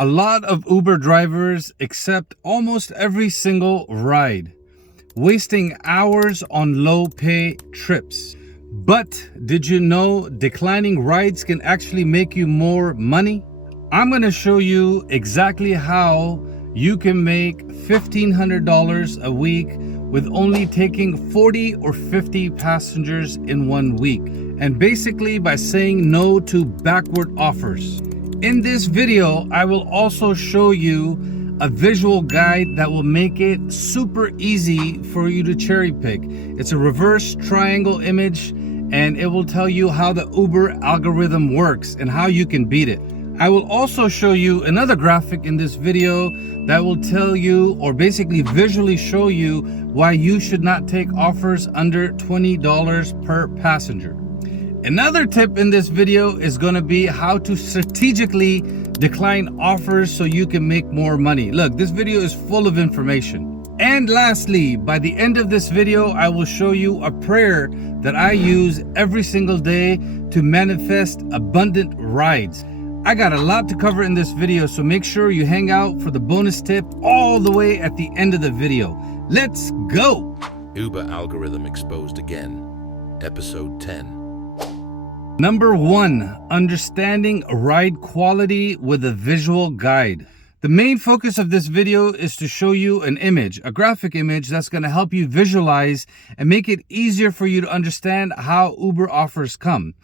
A lot of Uber drivers accept almost every single ride, wasting hours on low-pay trips. But did you know declining rides can actually make you more money? I'm going to show you exactly how you can make $1,500 a week with only taking 40 or 50 passengers in 1 week, and basically by saying no to backward offers. In this video, I will also show you a visual guide that will make it super easy for you to cherry pick. It's a reverse triangle image, and it will tell you how the Uber algorithm works and how you can beat it. I will also show you another graphic in this video that will tell you, or basically visually show you, why you should not take offers under $20 per passenger. Another tip in this video is going to be how to strategically decline offers so you can make more money. Look, this video is full of information. And lastly, by the end of this video, I will show you a prayer that I use every single day to manifest abundant rides. I got a lot to cover in this video, so make sure you hang out for the bonus tip all the way at the end of the video. Let's go! Uber algorithm exposed again. Episode 10. Number 1, understanding ride quality with a visual guide. The main focus of this video is to show you an image, a graphic image that's going to help you visualize and make it easier for you to understand how Uber offers come.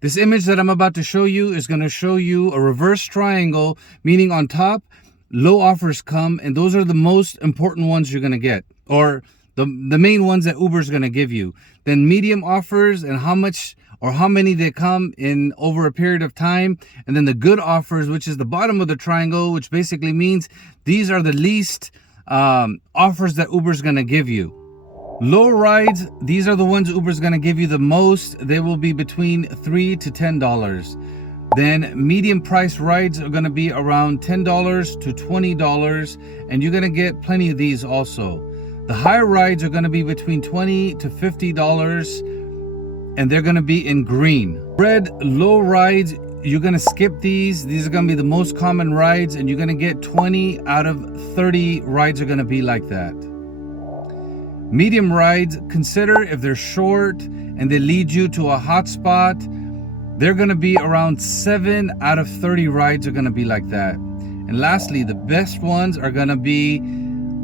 This image that I'm about to show you is going to show you a reverse triangle, meaning on top, low offers come, and those are the most important ones you're going to get, or the main ones that Uber is going to give you. Then medium offers and how much or how many they come in over a period of time. And then the good offers, which is the bottom of the triangle, which basically means these are the least offers that Uber's going to give you. Low rides, these are the ones Uber's going to give you the most. They will be between $3 to $10. Then medium price rides are going to be around $10 to $20, and you're going to get plenty of these also. The higher rides are going to be between $20 to $50, and they're going to be in green. Red low rides, you're going to skip these. These are going to be the most common rides, and you're going to get 20 out of 30 rides are going to be like that. Medium rides, consider if they're short and they lead you to a hot spot, they're going to be around 7 out of 30 rides are going to be like that. And lastly, the best ones are going to be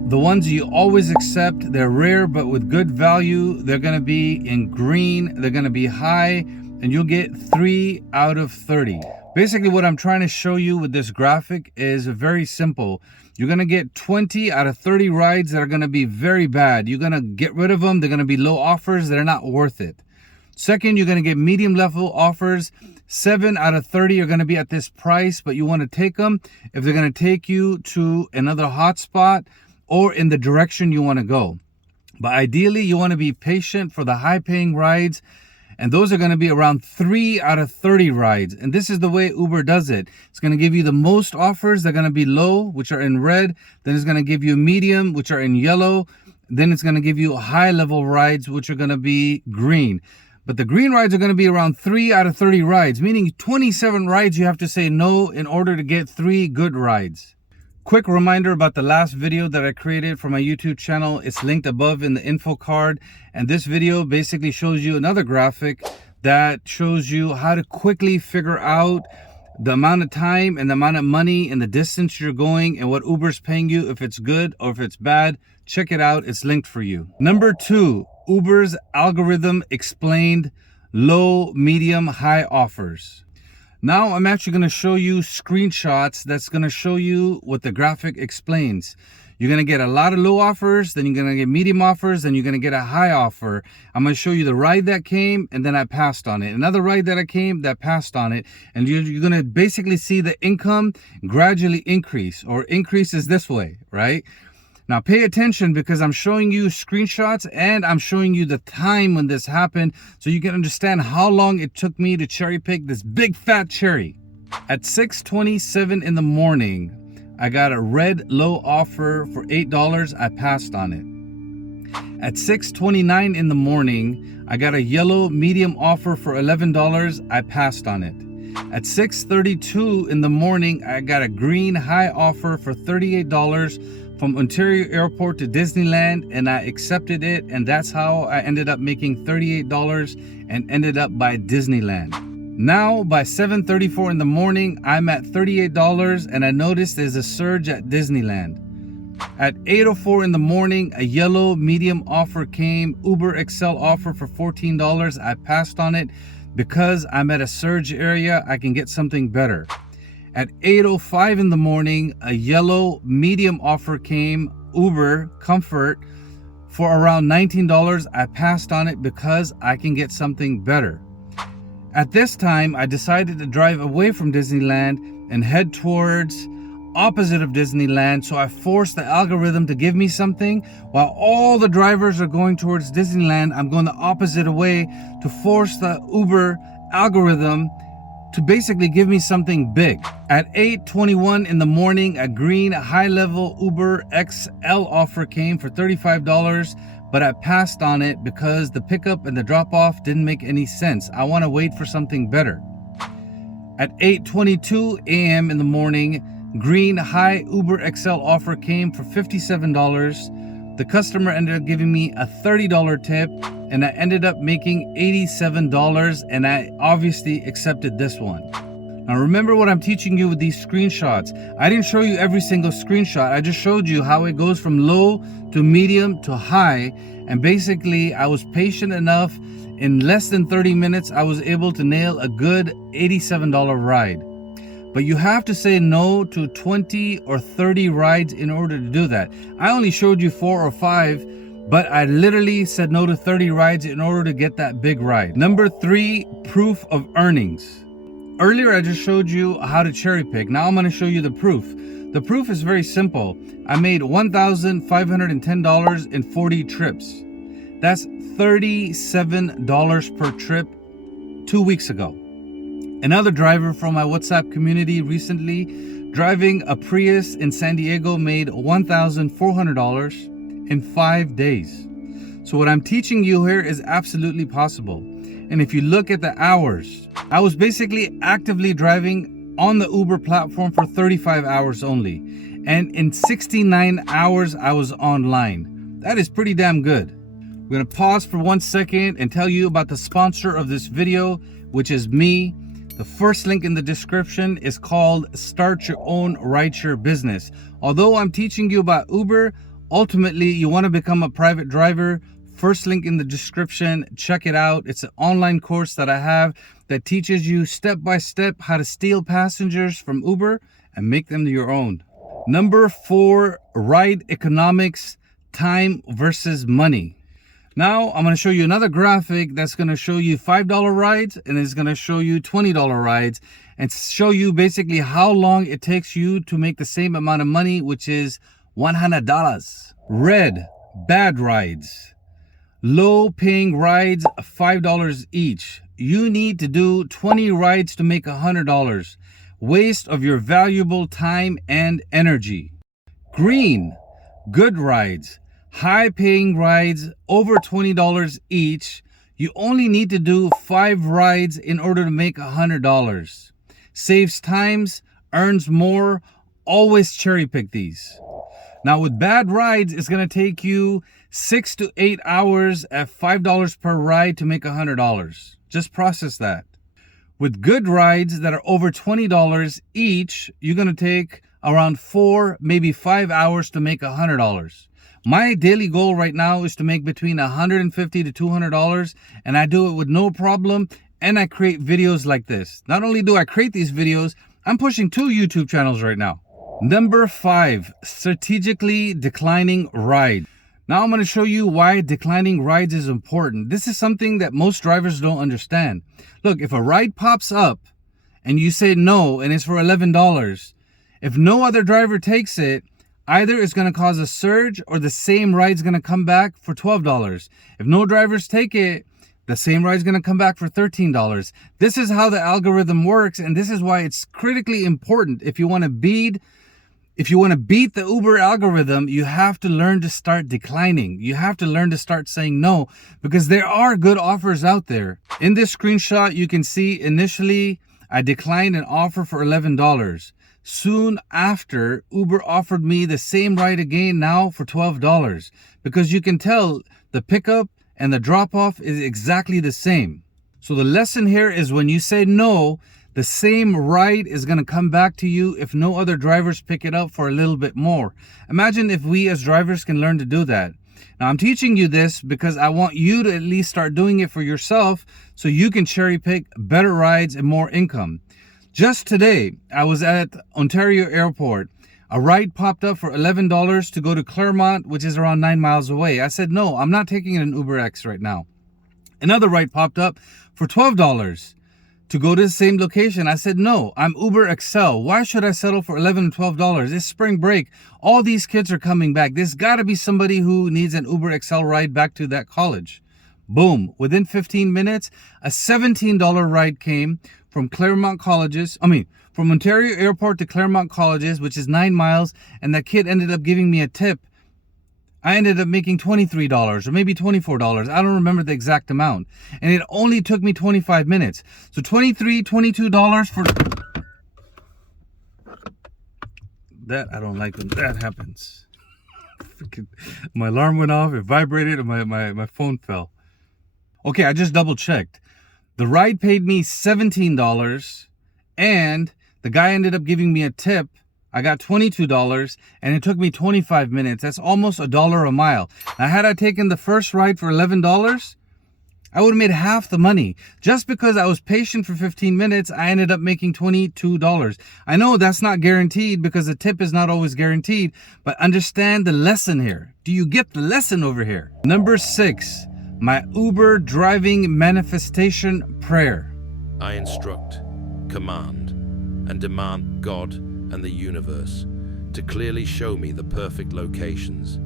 the ones you always accept. They're rare, but with good value. They're going to be in green. They're going to be high, and you'll get 3 out of 30. Basically, what I'm trying to show you with this graphic is very simple. You're going to get 20 out of 30 rides that are going to be very bad. You're going to get rid of them. They're going to be low offers. They're not worth it. Second, you're going to get medium level offers. 7 out of 30 are going to be at this price, but you want to take them if they're going to take you to another hot spot or in the direction you want to go. But ideally, you want to be patient for the high paying rides, and those are going to be around 3 out of 30 rides. And this is the way Uber does it. It's going to give you the most offers. They're going to be low, which are in red. Then it's going to give you medium, which are in yellow. Then it's going to give you high level rides, which are going to be green. But the green rides are going to be around 3 out of 30 rides, meaning 27 rides you have to say no in order to get 3 good rides. Quick reminder about the last video that I created for my YouTube channel. It's linked above in the info card. And this video basically shows you another graphic that shows you how to quickly figure out the amount of time and the amount of money and the distance you're going and what Uber's paying you, if it's good or if it's bad. Check it out. It's linked for you. Number 2, Uber's algorithm explained low, medium, high offers. Now I'm actually going to show you screenshots that's going to show you what the graphic explains. You're going to get a lot of low offers, then you're going to get medium offers, then you're going to get a high offer. I'm going to show you the ride that came, and then I passed on it. Another ride that I came that passed on it. And you're going to basically see the income gradually increase, or increases this way, right? Now pay attention, because I'm showing you screenshots and I'm showing you the time when this happened, so you can understand how long it took me to cherry pick this big fat cherry. At 6:27 in the morning, I got a red low offer for $8. I passed on it. At 6:29 in the morning, I got a yellow medium offer for $11. I passed on it. At 6:32 in the morning, I got a green high offer for $38 from Ontario Airport to Disneyland, and I accepted it, and that's how I ended up making $38 and ended up by Disneyland. Now, by 7:34 in the morning, I'm at $38, and I noticed there's a surge at Disneyland. At 8:04 in the morning, a yellow medium offer came, Uber XL offer for $14. I passed on it because I'm at a surge area. I can get something better. At 8:05 in the morning, a yellow medium offer came, Uber Comfort, for around $19. I passed on it because I can get something better. At this time, I decided to drive away from Disneyland and head towards opposite of Disneyland, so I forced the algorithm to give me something. While all the drivers are going towards Disneyland, I'm going the opposite way to force the Uber algorithm to basically give me something big. At 8:21 in the morning, a green high-level Uber XL offer came for $35, but I passed on it because the pickup and the drop-off didn't make any sense. I want to wait for something better. At 8:22 a.m. in the morning, green high Uber XL offer came for $57. The customer ended up giving me a $30 tip, and I ended up making $87, and I obviously accepted this one. Now remember what I'm teaching you with these screenshots. I didn't show you every single screenshot. I just showed you how it goes from low to medium to high, and basically I was patient enough. In less than 30 minutes, I was able to nail a good $87 ride. But you have to say no to 20 or 30 rides in order to do that. I only showed you 4 or 5, but I literally said no to 30 rides in order to get that big ride. Number 3, proof of earnings. Earlier, I just showed you how to cherry pick. Now I'm going to show you the proof. The proof is very simple. I made $1,510 in 40 trips. That's $37 per trip 2 weeks ago. Another driver from my WhatsApp community recently, driving a Prius in San Diego, made $1,400 in 5 days. So what I'm teaching you here is absolutely possible. And if you look at the hours, I was basically actively driving on the Uber platform for 35 hours only. And in 69 hours, I was online. That is pretty damn good. We're going to pause for 1 second and tell you about the sponsor of this video, which is me. The first link in the description is called Start Your Own Rideshare Business. Although I'm teaching you about Uber, ultimately you want to become a private driver. First link in the description, check it out. It's an online course that I have that teaches you step by step how to steal passengers from Uber and make them your own. Number 4, ride economics, time versus money. Now I'm going to show you another graphic that's going to show you $5 rides, and it's going to show you $20 rides, and show you basically how long it takes you to make the same amount of money, which is $100. Red, bad rides. Low paying rides, $5 each. You need to do 20 rides to make $100. Waste of your valuable time and energy. Green, good rides. High paying rides, over $20 each. You only need to do 5 rides in order to make $100. Saves times, earns more. Always cherry pick these. Now with bad rides, it's going to take you 6 to 8 hours at $5 per ride to make $100. Just process that. With good rides that are over $20 each, you're going to take around 4, maybe 5 hours to make $100. My daily goal right now is to make between $150 to $200, and I do it with no problem, and I create videos like this. Not only do I create these videos, I'm pushing 2 YouTube channels right now. Number 5, strategically declining rides. Now I'm going to show you why declining rides is important. This is something that most drivers don't understand. Look, if a ride pops up and you say no and it's for $11, if no other driver takes it, either it's going to cause a surge or the same ride's going to come back for $12. If no drivers take it, the same ride's going to come back for $13. This is how the algorithm works, and this is why it's critically important. If you want to beat the Uber algorithm, you have to learn to start declining. You have to learn to start saying no, because there are good offers out there. In this screenshot, you can see initially I declined an offer for $11. Soon after, Uber offered me the same ride again, now for $12, because you can tell the pickup and the drop-off is exactly the same. So the lesson here is when you say no, the same ride is going to come back to you if no other drivers pick it up for a little bit more. Imagine if we as drivers can learn to do that. Now, I'm teaching you this because I want you to at least start doing it for yourself so you can cherry pick better rides and more income. Just today, I was at Ontario Airport. A ride popped up for $11 to go to Claremont, which is around 9 miles away. I said, no, I'm not taking an UberX right now. Another ride popped up for $12 to go to the same location. I said, no, I'm UberXL. Why should I settle for $11 and $12? It's spring break. All these kids are coming back. There's got to be somebody who needs an UberXL ride back to that college. Boom. Within 15 minutes, a $17 ride came from from Ontario Airport to Claremont Colleges, which is 9 miles. And that kid ended up giving me a tip. I ended up making $23 or maybe $24. I don't remember the exact amount. And it only took me 25 minutes. So $22 for... That, I don't like when that happens. Freaking, my alarm went off, it vibrated, and my phone fell. Okay, I just double checked. The ride paid me $17 and the guy ended up giving me a tip. I got $22 and it took me 25 minutes. That's almost $1 a mile. Now, had I taken the first ride for $11, I would have made half the money. Just because I was patient for 15 minutes, I ended up making $22. I know that's not guaranteed because the tip is not always guaranteed, but understand the lesson here. Do you get the lesson over here? Number 6, my Uber driving manifestation prayer. I instruct, command, and demand God and the universe to clearly show me the perfect locations,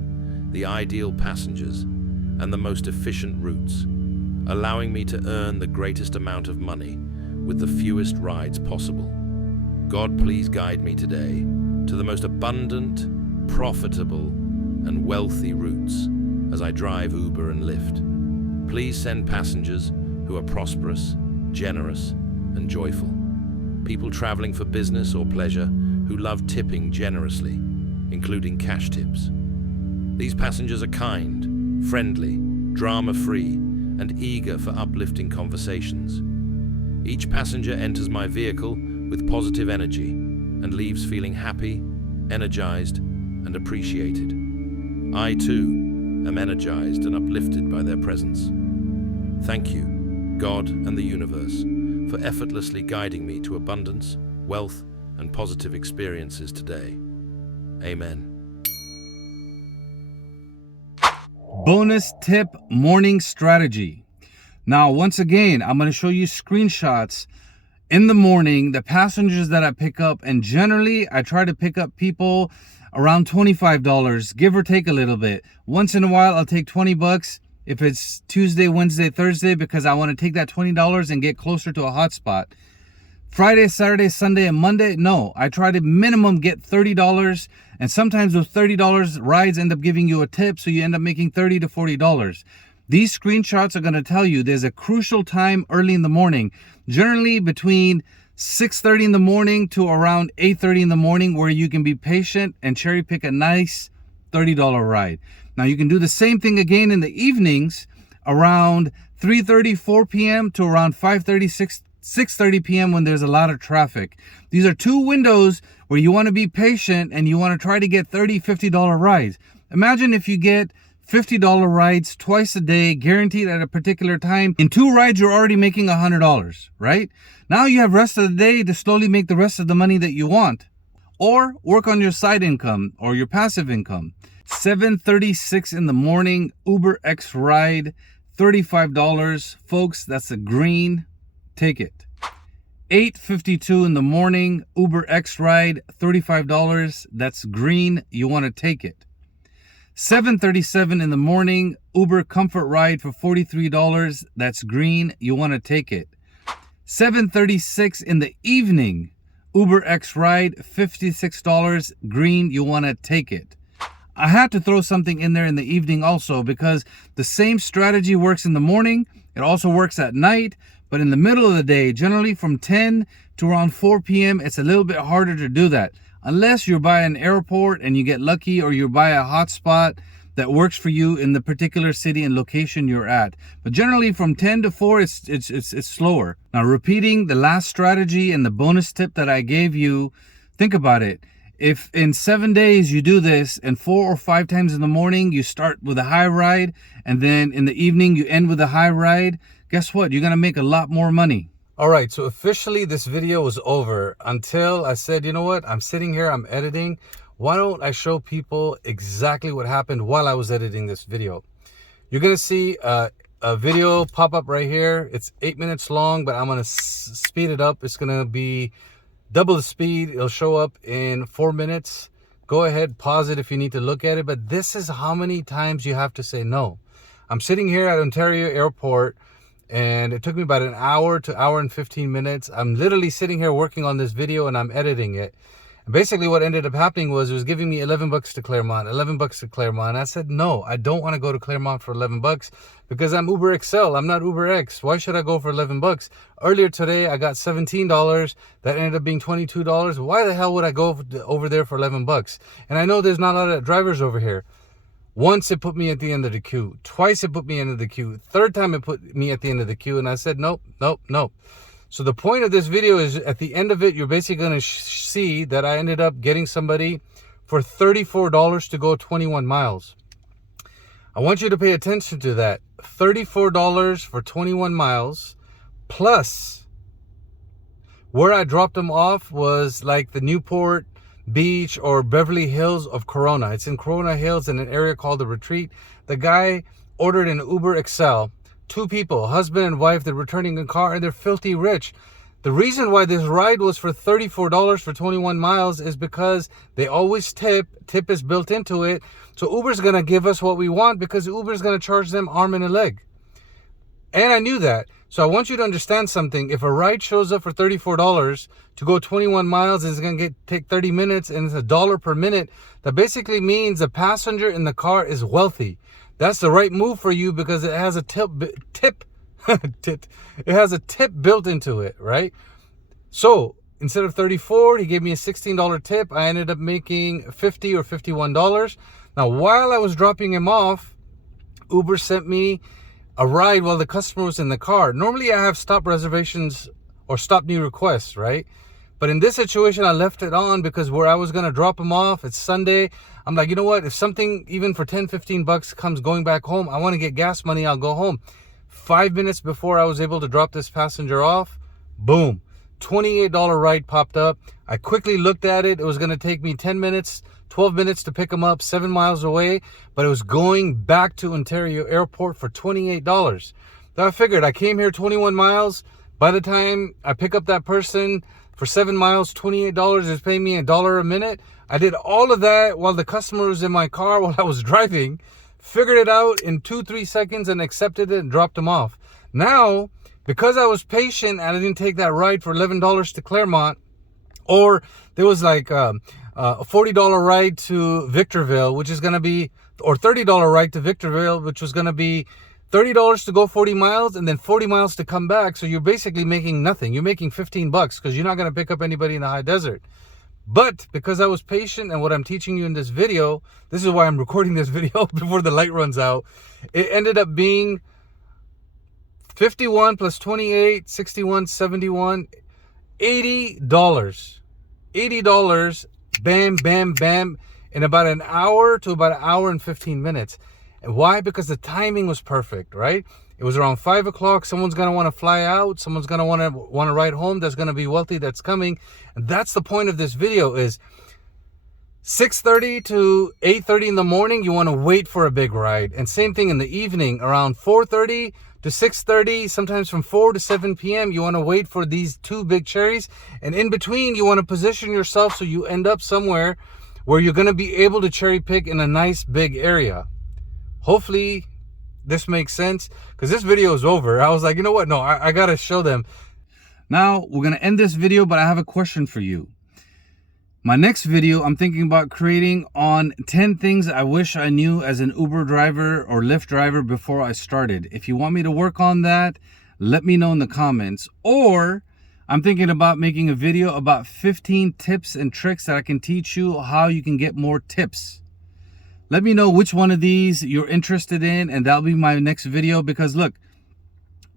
the ideal passengers, and the most efficient routes, allowing me to earn the greatest amount of money with the fewest rides possible. God, please guide me today to the most abundant, profitable, and wealthy routes as I drive Uber and Lyft. Please send passengers who are prosperous, generous, and joyful. People traveling for business or pleasure who love tipping generously, including cash tips. These passengers are kind, friendly, drama-free, and eager for uplifting conversations. Each passenger enters my vehicle with positive energy and leaves feeling happy, energized, and appreciated. I, too, am energized and uplifted by their presence. Thank you, God and the universe, for effortlessly guiding me to abundance, wealth, and positive experiences today. Amen. Bonus tip morning strategy. Now, once again, I'm going to show you screenshots in the morning, the passengers that I pick up, and generally I try to pick up people around $25, give or take a little bit. Once in a while, I'll take $20 if it's Tuesday, Wednesday, Thursday, because I want to take that $20 and get closer to a hotspot. Friday, Saturday, Sunday, and Monday, no. I try to minimum get $30, and sometimes those $30 rides end up giving you a tip, so you end up making $30 to $40. These screenshots are going to tell you there's a crucial time early in the morning, generally between 6:30 in the morning to around 8:30 in the morning, where you can be patient and cherry pick a nice $30 ride. Now, you can do the same thing again in the evenings around 3:30, 4 p.m. to around 5:30, 6:30 p.m. when there's a lot of traffic. These are two windows where you want to be patient and you want to try to get $30, $50 rides. Imagine if you get $50 rides twice a day, guaranteed at a particular time. In 2 rides, you're already making $100, right? Now you have rest of the day to slowly make the rest of the money that you want. Or work on your side income or your passive income. 7:36 in the morning, UberX ride, $35. Folks, that's a green. Take it. 8:52 in the morning, UberX ride, $35. That's green. You want to take it. 7:37 in the morning, Uber Comfort ride for $43. That's green. You want to take it. 7:36 in the evening, UberX ride, $56. Green. You want to take it. I had to throw something in there in the evening also because the same strategy works in the morning. It also works at night. But in the middle of the day, generally from 10 to around 4 p.m., it's a little bit harder to do that. Unless you're by an airport and you get lucky, or you're by a hotspot that works for you in the particular city and location you're at. But generally from 10 to 4, it's slower. Now, repeating the last strategy and the bonus tip that I gave you, think about it. If in 7 days you do this, and 4 or 5 times in the morning you start with a high ride, and then in the evening you end with a high ride, guess what? You're gonna make a lot more money. All right, so officially this video was over until I said, you know what? I'm sitting here, I'm editing. Why don't I show people exactly what happened while I was editing this video? You're gonna see a video pop up right here. It's 8 minutes long, but I'm gonna speed it up. It's gonna be double the speed. It'll show up in 4 minutes. Go ahead, pause it if you need to look at it. But this is how many times you have to say no. I'm sitting here at Ontario Airport, and it took me about an hour to hour and 15 minutes. I'm literally sitting here working on this video, and I'm editing it. And basically what ended up happening was it was giving me $11 to Claremont, $11 to Claremont. I said, no, I don't want to go to Claremont for $11 because I'm Uber XL. I'm not Uber X. Why should I go for $11? Earlier today, I got $17. That ended up being $22. Why the hell would I go over there for $11? And I know there's not a lot of drivers over here. Once it put me at the end of the queue. Twice it put me into the queue. Third time it put me at the end of the queue. And I said, nope, nope, nope. So the point of this video is, at the end of it, you're basically going to see that I ended up getting somebody for $34 to go 21 miles. I want you to pay attention to that. $34 for 21 miles, plus where I dropped them off was like the Newport Beach or Beverly Hills of Corona. It's in Corona Hills in an area called the Retreat. The guy ordered an Uber XL. 2 people, husband and wife, they're returning a car, and they're filthy rich. The reason why this ride was for $34 for 21 miles is because they always tip. Tip is built into it. So Uber's going to give us what we want because Uber's going to charge them arm and a leg. And I knew that. So I want you to understand something. If a ride shows up for $34 to go 21 miles and it's going to take 30 minutes and it's $1 per minute, that basically means the passenger in the car is wealthy. That's the right move for you because it has a tip it has a tip built into it, right? So instead of $34, he gave me a $16 tip. I ended up making $50 or $51. Now, while I was dropping him off, Uber sent me a ride while the customer was in the car. Normally I have stop reservations or stop new requests, right? But in this situation, I left it on because where I was going to drop him off, it's Sunday. I'm like, you know what? If something even for 10, 15 bucks comes going back home, I want to get gas money, I'll go home. 5 minutes before I was able to drop this passenger off, boom, $28 ride popped up. I quickly looked at it. It was going to take me 10 minutes, 12 minutes to pick him up 7 miles away, but it was going back to Ontario Airport for $28. So I figured I came here 21 miles. By the time I pick up that person for 7 miles, $28 is paying me $1 a minute. I did all of that while the customer was in my car while I was driving, figured it out in 2-3 seconds and accepted it and dropped him off. Now, because I was patient and I didn't take that ride for $11 to Claremont, or there was like a $40 ride to Victorville, which is going to be, or $30 ride to Victorville, which was going to be $30 to go 40 miles and then 40 miles to come back. So you're basically making nothing. You're making 15 bucks because you're not going to pick up anybody in the high desert. But because I was patient and what I'm teaching you in this video, this is why I'm recording this video before the light runs out. It ended up being 51 plus 28, 61, 71, $80. $80, bam, bam, bam, in about an hour to about an hour and 15 minutes. And why? Because the timing was perfect, right? It was around 5 o'clock. Someone's going to want to fly out. Someone's going to want to ride home. That's going to be wealthy. That's coming. And that's the point of this video is 6:30 to 8:30 in the morning. You want to wait for a big ride. And same thing in the evening around 4:30 to 6:30, sometimes from 4 to 7 p.m. You want to wait for these 2 big cherries. And in between, you want to position yourself so you end up somewhere where you're going to be able to cherry pick in a nice big area. Hopefully this makes sense because this video is over. I was like, you know what? No, I got to show them. Now we're going to end this video, but I have a question for you. My next video, I'm thinking about creating on 10 things I wish I knew as an Uber driver or Lyft driver before I started. If you want me to work on that, let me know in the comments. Or I'm thinking about making a video about 15 tips and tricks that I can teach you how you can get more tips. Let me know which one of these you're interested in, and that'll be my next video. Because look,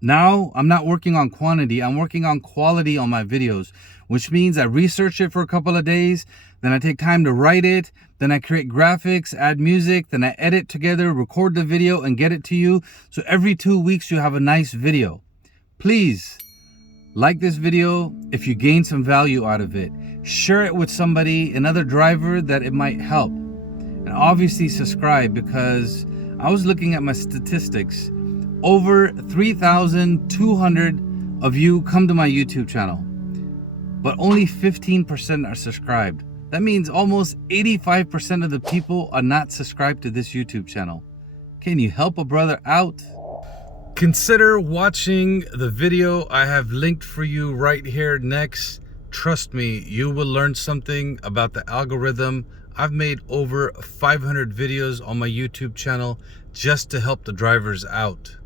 now I'm not working on quantity, I'm working on quality on my videos, which means I research it for a couple of days, then I take time to write it, then I create graphics, add music, then I edit together, record the video, and get it to you. So every 2 weeks you have a nice video. Please like this video if you gain some value out of it. Share it with somebody, another driver that it might help. And obviously subscribe, because I was looking at my statistics. Over 3,200 of you come to my YouTube channel, but only 15% are subscribed. That means almost 85% of the people are not subscribed to this YouTube channel. Can you help a brother out? Consider watching the video I have linked for you right here next. Trust me, you will learn something about the algorithm. I've made over 500 videos on my YouTube channel just to help the drivers out.